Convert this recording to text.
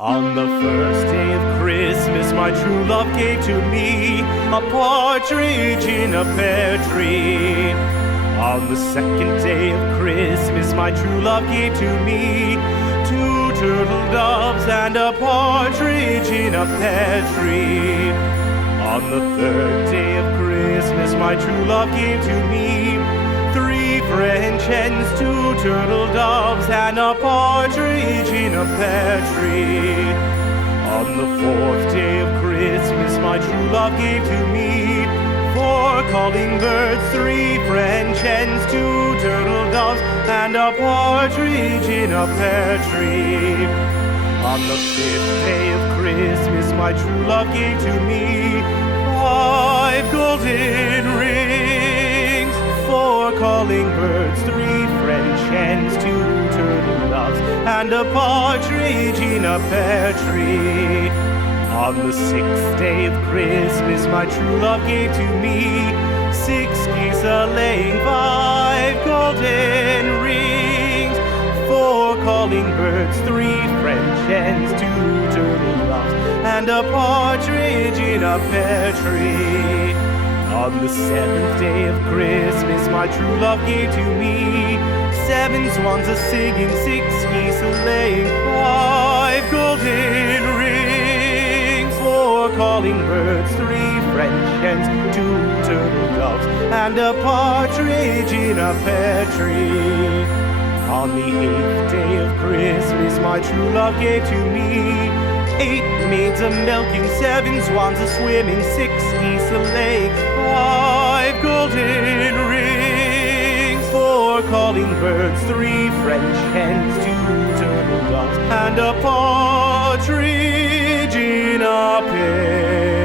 On the first day of Christmas, my true love gave to me a partridge in a pear tree. On the second day of Christmas, my true love gave to me two turtle doves and a partridge in a pear tree. On the third day of Christmas, my true love gave to me three French hens, two turtle doves, and a partridge in a pear tree. On the fourth day of Christmas, my true love gave to me four calling birds, three French hens, two turtle doves, and a partridge in a pear tree. On the fifth day of Christmas, my true love gave to me five golden rings, four calling birds, three French hens, two turtle doves, and a partridge in a pear tree. On the sixth day of Christmas, my true love gave to me six geese a-laying, five golden rings, four calling birds, three French hens, two turtle doves, and a partridge in a pear tree. On the seventh day of Christmas, my true love gave to me seven swans a-singing, six geese a-laying, five golden rings, four calling birds, three French hens, two turtle doves, and a partridge in a pear tree. On the eighth day of Christmas, my true love gave to me eight maids a-milking, seven swans a-swimming, six geese a-laying, five golden rings, four calling birds, three French hens, two turtle doves, and a partridge in a pear